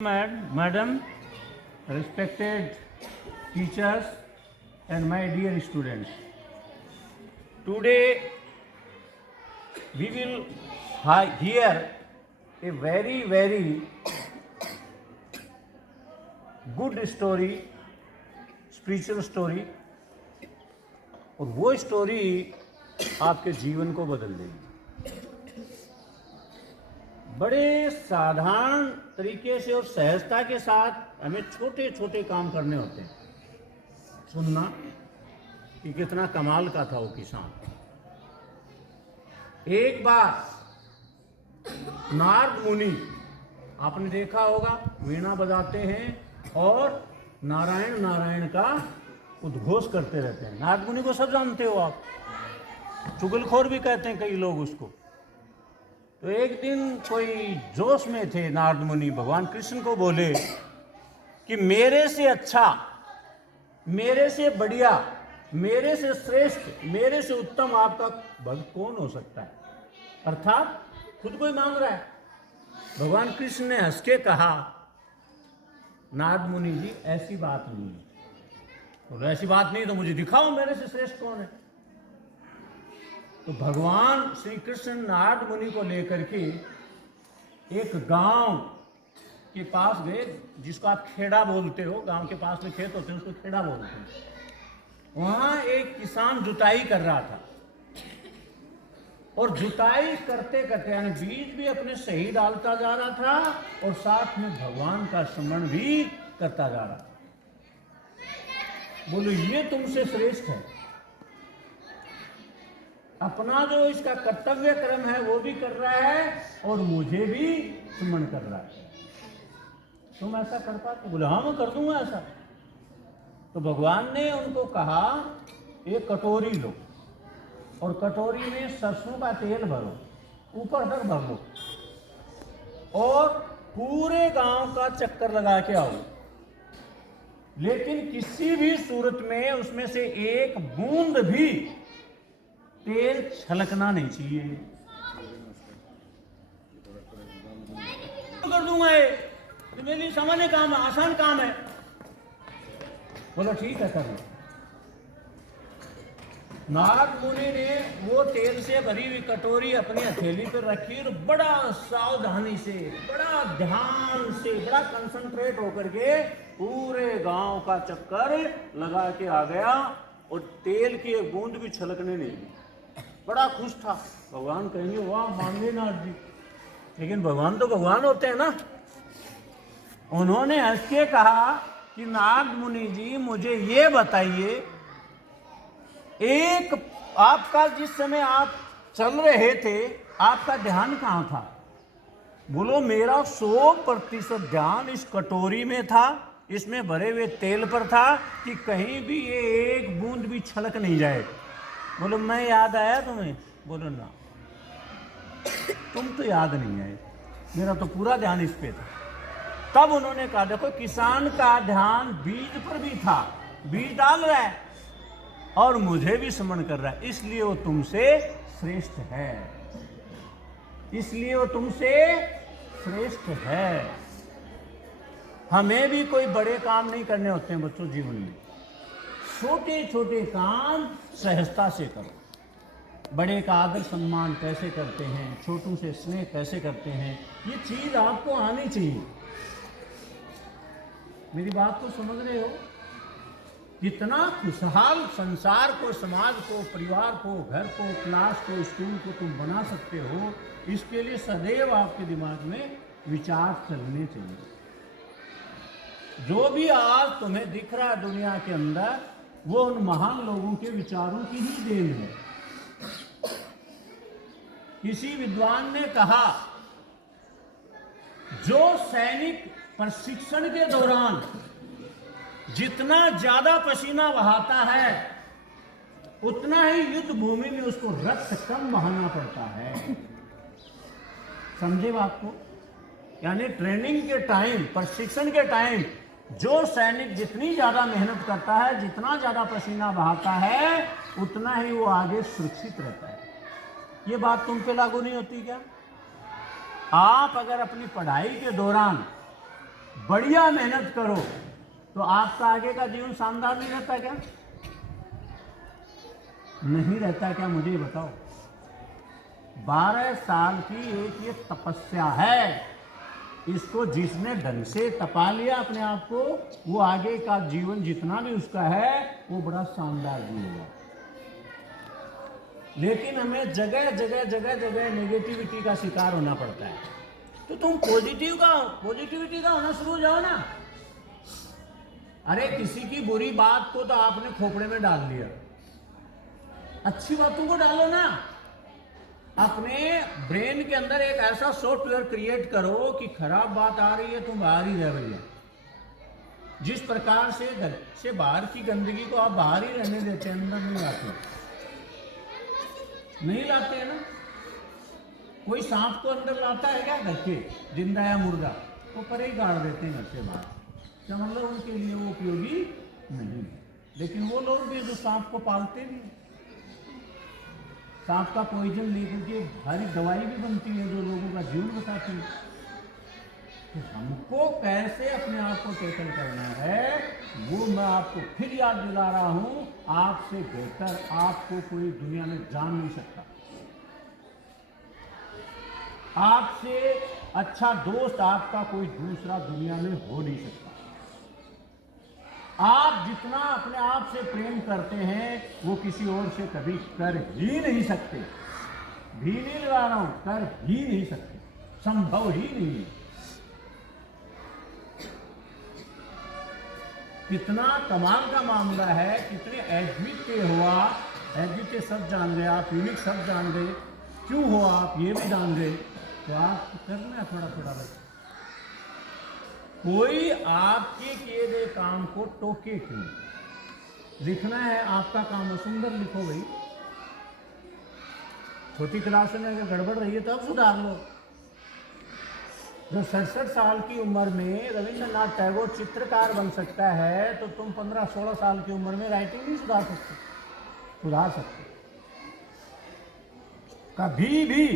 Madam, respected teachers and my dear students, today we will hear a very good story, spiritual story, और वो story आपके जीवन को बदल देगी। बड़े साधारण तरीके से और सहजता के साथ हमें छोटे छोटे काम करने होते हैं। सुनना कि कितना कमाल का था वो किसान। एक बार नारद मुनि, आपने देखा होगा, वीणा बजाते हैं और नारायण नारायण का उद्घोष करते रहते हैं। नारद मुनि को सब जानते हो आप, चुगलखोर भी कहते हैं कई लोग उसको। तो एक दिन कोई जोश में थे नारद मुनि, भगवान कृष्ण को बोले कि मेरे से अच्छा, मेरे से बढ़िया, मेरे से श्रेष्ठ, मेरे से उत्तम आपका भक्त कौन हो सकता है। अर्थात खुद को ही मांग रहा है। भगवान कृष्ण ने हंस के कहा, नारद मुनि जी ऐसी बात नहीं है। तो ऐसी बात नहीं तो मुझे दिखाओ मेरे से श्रेष्ठ कौन है। तो भगवान श्री कृष्ण नारद मुनि को लेकर के एक गांव के पास गए, जिसको आप खेड़ा बोलते हो। गांव के पास में खेत होते हैं, उसको खेड़ा बोलते हैं। वहां एक किसान जुताई कर रहा था, और जुताई करते करते यानी बीज भी अपने सही डालता जा रहा था और साथ में भगवान का स्मरण भी करता जा रहा था। बोलो ये तुमसे श्रेष्ठ है। अपना जो इसका कर्तव्य क्रम है वो भी कर रहा है और मुझे भी स्मरण कर रहा है। तुम ऐसा कर पाते? बोले हाँ मैं कर दूंगा ऐसा। तो भगवान ने उनको कहा, एक कटोरी लो और कटोरी में सरसों का तेल भरो, ऊपर तक भर लो, और पूरे गांव का चक्कर लगा के आओ। लेकिन किसी भी सूरत में उसमें से एक बूंद भी तेल छलकना नहीं चाहिए। कर दूंगा ये, तो मेरे लिए सामान्य काम है, आसान काम है। बोलो ठीक है कर लो। नारद मुनि ने वो तेल से भरी हुई कटोरी अपनी हथेली पर रखी और बड़ा सावधानी से, बड़ा ध्यान से, बड़ा कंसंट्रेट होकर के पूरे गांव का चक्कर लगा के आ गया और तेल की एक बूंद भी छलकने नहीं दी। बड़ा खुश था। भगवान कहेंगे वाह मांगे नारद जी, लेकिन भगवान तो भगवान होते हैं ना। उन्होंने हंस के कहा कि नारद मुनि जी मुझे ये बताइए, एक आपका जिस समय आप चल रहे थे आपका ध्यान कहाँ था? बोलो मेरा 100% ध्यान इस कटोरी में था, इसमें भरे हुए तेल पर था कि कहीं भी ये एक बूंद भी छलक नहीं जाए। बोलो मैं याद आया तुम्हें? बोलो ना, तुम तो याद नहीं आए, मेरा तो पूरा ध्यान इस पे था। तब उन्होंने कहा देखो किसान का ध्यान बीज पर भी था, बीज डाल रहा है और मुझे भी स्मरण कर रहा है, इसलिए वो तुमसे श्रेष्ठ है, इसलिए वो तुमसे श्रेष्ठ है। हमें भी कोई बड़े काम नहीं करने होते हैं बच्चों जीवन में। छोटे छोटे काम सहजता से करो। बड़े का आदर सम्मान कैसे करते हैं, छोटों से स्नेह कैसे करते हैं, ये चीज आपको आनी चाहिए। मेरी बात को समझ रहे हो? जितना खुशहाल संसार को, समाज को, परिवार को, घर को, क्लास को, स्कूल को तुम बना सकते हो, इसके लिए सदैव आपके दिमाग में विचार चलने चाहिए। जो भी आज तुम्हें दिख रहा है दुनिया के अंदर, वो उन महान लोगों के विचारों की ही देन है। किसी विद्वान ने कहा, जो सैनिक प्रशिक्षण के दौरान जितना ज्यादा पसीना बहाता है उतना ही युद्ध भूमि में उसको रक्त कम बहाना पड़ता है। समझे बात को? यानी ट्रेनिंग के टाइम, प्रशिक्षण के टाइम जो सैनिक जितनी ज्यादा मेहनत करता है, जितना ज्यादा पसीना बहाता है, उतना ही वो आगे सुरक्षित रहता है। ये बात तुम पे लागू नहीं होती क्या? आप अगर अपनी पढ़ाई के दौरान बढ़िया मेहनत करो तो आपका आगे का जीवन शानदार नहीं रहता क्या? नहीं रहता क्या? मुझे बताओ। 12 साल की एक ये तपस्या है, इसको जिसने ढंग से तपा लिया अपने आप को, वो आगे का जीवन जितना भी उसका है वो बड़ा शानदार जिएगा। लेकिन हमें जगह जगह जगह जगह नेगेटिविटी का शिकार होना पड़ता है। तो तुम पॉजिटिविटी का होना शुरू हो जाओ ना। अरे किसी की बुरी बात को तो आपने खोपड़े में डाल लिया, अच्छी बातों को डालो ना। अपने ब्रेन के अंदर एक ऐसा सॉफ्टवेयर क्रिएट करो कि खराब बात आ रही है तुम बाहर ही रह भैया। जिस प्रकार से घर से बाहर की गंदगी को आप बाहर ही रहने देते हैं, अंदर नहीं लाते, नहीं लाते हैं ना। कोई सांप को अंदर लाता है क्या घर के, जिंदा या मुर्गा? वो परे ही गाड़ देते हैं घर से बाहर, क्या मतलब उनके लिए वो उपयोगी नहीं। लेकिन वो लोग भी जो सांप को पालते भी, सांप का पॉइजन लेकर के भारी दवाई भी बनती है जो लोगों का जीवन बचाती है। तो हमको कैसे अपने आप को टैकल करना है वो मैं आपको फिर याद दिला रहा हूं। आपसे बेहतर आपको कोई दुनिया में जान नहीं सकता, आपसे अच्छा दोस्त आपका कोई दूसरा दुनिया में हो नहीं सकता। आप जितना अपने आप से प्रेम करते हैं वो किसी और से कभी कर ही नहीं सकते। भी नहीं लगा रहा हूं, कर ही नहीं सकते, संभव ही नहीं है। कितना कमाल का मामला है, कितने अद्वितीय हुआ। अद्वितीय शब्द जान गए आप, यूनिक शब्द जान गए, क्यों हो आप ये भी जान गए, तो आप करना है थोड़ा थोड़ा बस। कोई आपके किए गए काम को टोके क्यों? लिखना है आपका काम है, सुंदर लिखो भाई। छोटी क्लास में अगर गड़बड़ रही है तो अब सुधार लो। जो 67 साल की उम्र में रविंद्रनाथ टैगोर चित्रकार बन सकता है तो तुम 15-16 साल की उम्र में राइटिंग नहीं सुधार सकते? सुधार सकते। कभी भी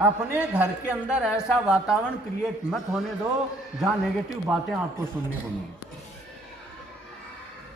अपने घर के अंदर ऐसा वातावरण क्रिएट मत होने दो जहां नेगेटिव बातें आपको सुनने को मिले।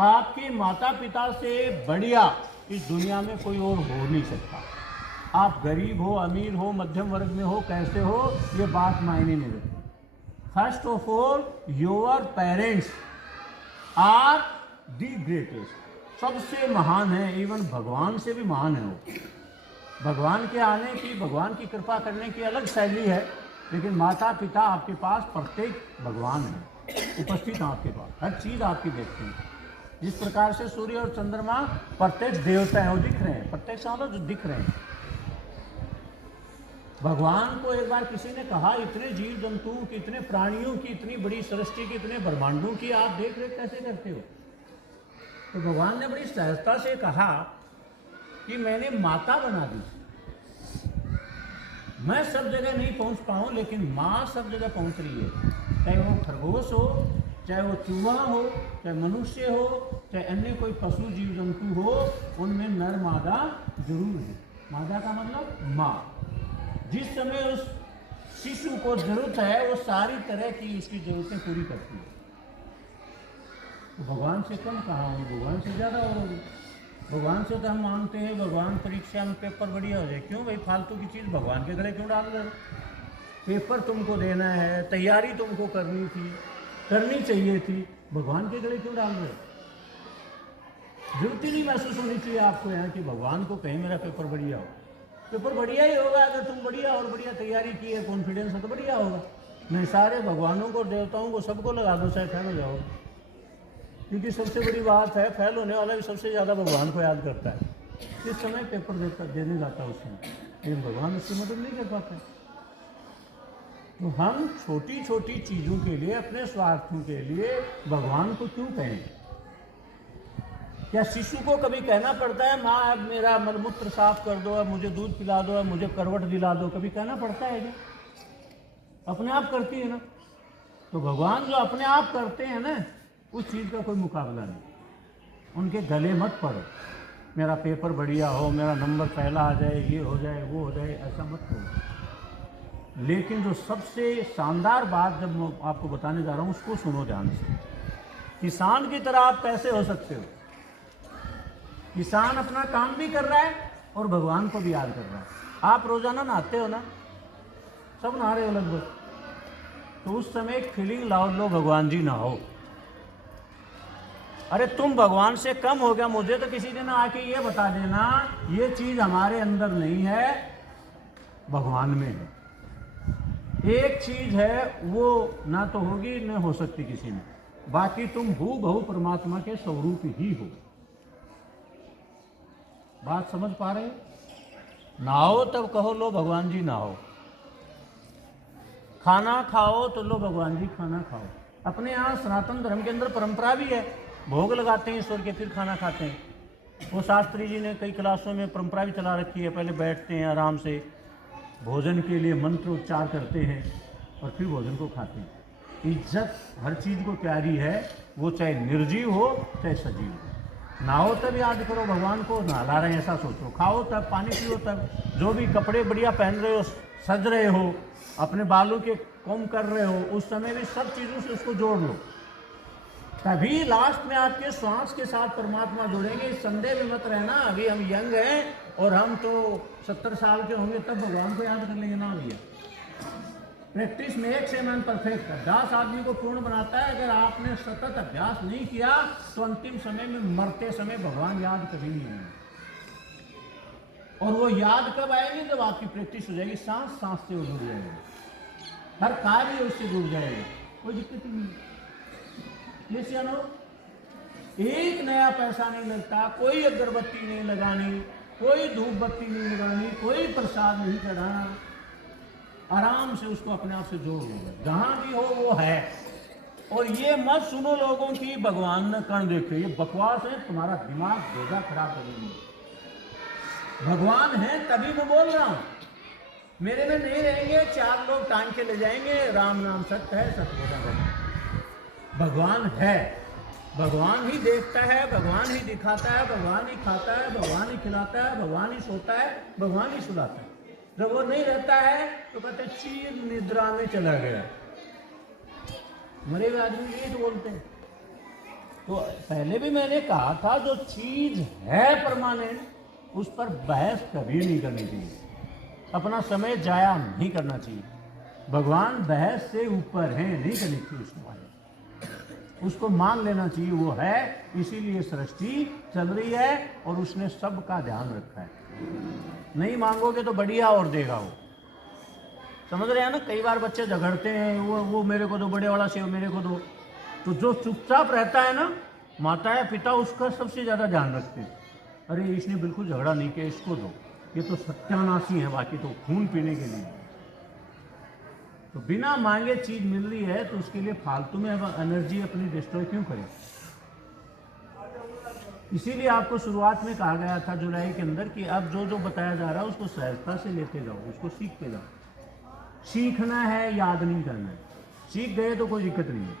आपके माता पिता से बढ़िया इस दुनिया में कोई और हो नहीं सकता। आप गरीब हो, अमीर हो, मध्यम वर्ग में हो, कैसे हो, ये बात मायने नहीं रखती। First of all your parents are the greatest, सबसे महान है। इवन भगवान से भी महान है वो। भगवान के आने की, भगवान की कृपा करने की अलग शैली है, लेकिन माता पिता आपके पास प्रत्येक भगवान है उपस्थित आपके पास, हर चीज़ आपकी देखते हैं। जिस प्रकार से सूर्य और चंद्रमा प्रत्यक्ष देवता है, वो दिख रहे हैं, प्रत्यक्ष जो दिख रहे हैं। भगवान को एक बार किसी ने कहा, इतने जीव जंतुओं की, इतने प्राणियों की, इतनी बड़ी सृष्टि की, इतने ब्रह्मांडों की आप देख रेख कैसे करते हो? तो भगवान ने बड़ी सहजता से कहा कि मैंने माता बना दी। मैं सब जगह नहीं पहुंच पाऊं, लेकिन माँ सब जगह पहुंच रही है। चाहे वो खरगोश हो, चाहे वो चूहा हो, चाहे मनुष्य हो, चाहे अन्य कोई पशु जीव जंतु हो, उनमें नर मादा जरूर है। मादा का मतलब माँ। जिस समय उस शिशु को जरूरत है वो सारी तरह की उसकी जरूरतें पूरी करती है। तो भगवान से कम कहाँ होगी, भगवान से ज़्यादा और होगी। भगवान से तो हम मांगते हैं भगवान परीक्षा में पेपर बढ़िया हो जाए। क्यों भाई फालतू की चीज़ भगवान के गले क्यों डाल रहे? पेपर तुमको देना है, तैयारी तुमको करनी थी, करनी चाहिए थी, भगवान के गले क्यों डाल रहे? जरूरत ही नहीं महसूस होनी चाहिए आपको यहाँ कि भगवान को कहीं मेरा पेपर बढ़िया हो। पेपर बढ़िया ही होगा अगर तुम बढ़िया और बढ़िया तैयारी की है, कॉन्फिडेंस है तो बढ़िया होगा। नहीं, सारे भगवानों को, देवताओं को, सबको लगा दो, चाहे फेल हो जाओ। क्योंकि सबसे बड़ी बात है, फेल होने वाला भी सबसे ज़्यादा भगवान को याद करता है। इस समय पेपर देने जाता है उस समय, लेकिन भगवान उसकी मदद नहीं कर पाते। तो हम छोटी छोटी चीज़ों के लिए, अपने स्वार्थों के लिए भगवान को क्यों कहें? क्या शिशु को कभी कहना पड़ता है माँ अब मेरा मलमूत्र साफ कर दो, अब मुझे दूध पिला दो, अब मुझे करवट दिला दो? कभी कहना पड़ता है क्या? अपने आप करती है ना। तो भगवान जो अपने आप करते हैं ना, उस चीज़ का कोई मुकाबला नहीं। उनके गले मत पड़ो, मेरा पेपर बढ़िया हो, मेरा नंबर पहला आ जाए, ये हो जाए, वो हो जाए, ऐसा मत करो। लेकिन जो सबसे शानदार बात जब मैं आपको बताने जा रहा हूँ उसको सुनो ध्यान से। किसान की तरह आप कैसे हो सकते हो? किसान अपना काम भी कर रहा है और भगवान को भी याद कर रहा है। आप रोजाना नहाते हो ना, सब नहा रहे हो लगभग, तो उस समय एक फीलिंग लाओ, लो भगवान जी नहाओ। अरे तुम भगवान से कम हो गया, मुझे तो किसी दिन आके ये बता देना ये चीज हमारे अंदर नहीं है, भगवान में है। एक चीज है वो ना तो होगी न हो सकती किसी में, बाकी तुम हू बहु परमात्मा के स्वरूप ही हो। बात समझ पा रहे हो? नहाओ तब कहो लो भगवान जी नहाओ, खाना खाओ तो लो भगवान जी खाना खाओ। अपने यहाँ सनातन धर्म के अंदर परंपरा भी है, भोग लगाते हैं ईश्वर के, फिर खाना खाते हैं। वो शास्त्री जी ने कई क्लासों में परंपरा भी चला रखी है, पहले बैठते हैं आराम से, भोजन के लिए मंत्र उच्चार करते हैं और फिर भोजन को खाते हैं। इज्जत हर चीज़ को प्यारी है, वो चाहे निर्जीव हो चाहे सजीव हो। नहाओ तब याद करो भगवान को, नहा रहे हैं ऐसा सोचो, खाओ तब, पानी पियो तब, जो भी कपड़े बढ़िया पहन रहे हो, सज रहे हो, अपने बालों के कोम कर रहे हो, उस समय भी सब चीज़ों से उसको जोड़ लो, तभी लास्ट में आपके श्वास के साथ परमात्मा जुड़ेंगे। इस संदेह में मत रहना अभी हम यंग हैं और हम तो 70 साल के होंगे तब भगवान को याद कर लेंगे ना भैया। Practice makes a man perfect, अभ्यास आदमी को पूर्ण बनाता है। अगर आपने सतत अभ्यास नहीं किया तो अंतिम समय में मरते समय भगवान याद कभी नहीं आएंगे। और वो याद कब आएंगे? जब आपकी प्रैक्टिस हो जाएगी, सांस सांस से वो जुड़ जाएगा, हर कार्य उससे जुड़ जाएगा, कोई दिक्कत ही नहीं। एक नया पैसा नहीं लगता, कोई अगरबत्ती नहीं लगानी, कोई धूप बत्ती नहीं लगानी, कोई प्रसाद नहीं चढ़ाना, आराम से उसको अपने आप से जोड़ लो, जहां भी हो वो है। और ये मत सुनो लोगों की भगवान ने कर्ण देखे, ये बकवास है, तुम्हारा दिमाग बेजा खराब करेंगे। भगवान है तभी मैं बोल रहा हूं, मेरे में नहीं रहेंगे, 4 लोग टांग के ले जाएंगे, राम नाम सत्य है, सत्य भगवान है। भगवान ही देखता है, भगवान ही दिखाता है, भगवान ही खाता है, भगवान ही खिलाता है, भगवान ही सोता है, भगवान ही सुलाता है। जब वो नहीं रहता है तो कहते चीर निद्रा में चला गया। मरे हुए आदमी ये तो बोलते हैं। तो पहले भी मैंने कहा था, जो चीज है परमानेंट उस पर बहस कभी नहीं करनी चाहिए, अपना समय जाया नहीं करना चाहिए। भगवान बहस से ऊपर है, नहीं करनी चाहिए उसको मान लेना चाहिए वो है, इसीलिए सृष्टि चल रही है और उसने सबका ध्यान रखा है। नहीं मांगोगे तो बढ़िया और देगा वो, समझ रहे हैं ना। कई बार बच्चे झगड़ते हैं, वो मेरे को दो, बड़े वाला सेव मेरे को दो, तो जो चुपचाप रहता है ना, माता या पिता उसका सबसे ज़्यादा ध्यान रखते हैं। अरे इसने बिल्कुल झगड़ा नहीं किया, इसको दो, ये तो सत्यानाशी है, बाकी तो खून पीने के लिए। तो बिना मांगे चीज मिल रही है तो उसके लिए फालतू में एनर्जी अपनी डिस्ट्रॉय क्यों करें। इसीलिए आपको शुरुआत में कहा गया था जुलाई के अंदर कि अब जो जो बताया जा रहा है उसको सहजता से लेते जाओ, उसको सीखते जाओ। सीखना है, याद नहीं करना है। सीख गए तो कोई दिक्कत नहीं है,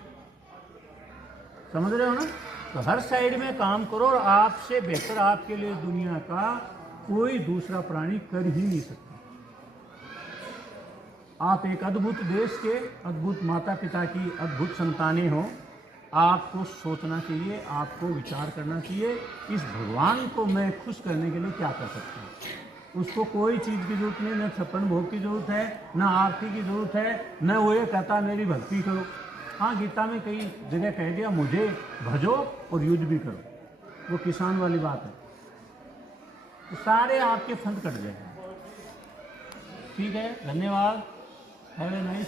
समझ रहे हो ना। तो हर साइड में काम करो और आपसे बेहतर आपके लिए दुनिया का कोई दूसरा प्राणी कर ही नहीं सकता। आप एक अद्भुत देश के अद्भुत माता पिता की अद्भुत संतानें हो। आपको सोचना चाहिए, आपको विचार करना चाहिए, इस भगवान को मैं खुश करने के लिए क्या कर सकता हूँ। उसको कोई चीज़ की जरूरत नहीं, न 56 भोग की जरूरत है, न आरती की जरूरत है, न वो ये कहता मेरी भक्ति करो। हाँ, गीता में कई जगह कह दिया मुझे भजो और युद्ध भी करो, वो किसान वाली बात है। तो सारे आपके फंद कट जाएंगे। ठीक है, धन्यवाद। Have a nice